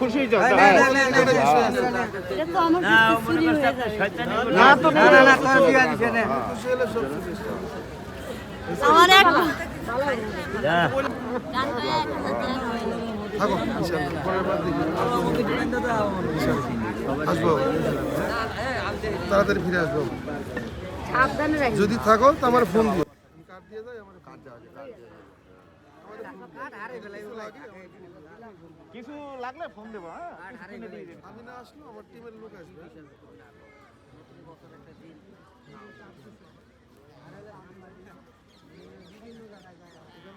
খুশি হয়ে যাও এটা তো আমার কাছে চুরি হয়ে যাবে। না তো না তোর দিয়া দিছে না আমার এক থাকো ইনশাআল্লাহ পরের বার দেখি আসবো তাড়াতাড়ি ফিরে আসবো সাবধানে রাখি। যদি থাকো তো আমার ফোন দিও কার্ড দিয়ে যাই আমার কার্ড কিছু লাগলে ফোন দেবো। হ্যাঁ আমি না আসলো আমার টিমের লোক আসবে এখানে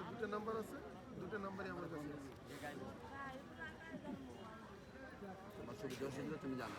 দুটো নাম্বার আছে দুটো নাম্বারই আমার কাছে আছে তুমি জানো